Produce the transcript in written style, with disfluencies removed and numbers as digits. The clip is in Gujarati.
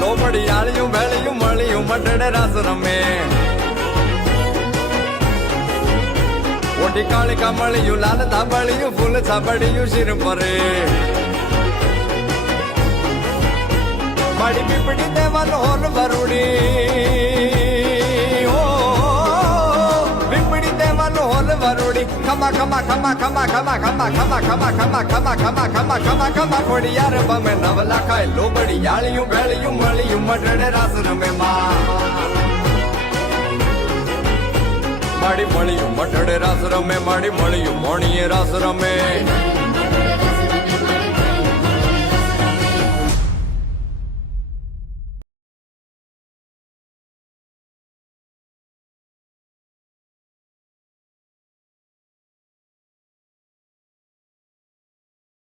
લોબડી આળિયું ભેળિયું મળ્યું મટડે રાસ રમે ઓટી કાળિકા મળ્યું લાલ ધાબળિયું ફૂલ છાબડિયું શિર પરે માડી પીપડી દેવાનો હોલ વરુડી ઓ પીપડી દેવાનો હોલ વરુડી ખમા ખમા ખમા ખમા ખમા ખમા ખમા ખમા ખમા ખમા ખમા ખમા ખમા ખમા ખોડી યાર બમે નવલા ખાય લોબડી યાળિયું ભેળિયું મળ્યું મટડે રાસ રમે માડી મળ્યું મટડે રાસ રમે માડી મળ્યું મોણીએ રાસ રમે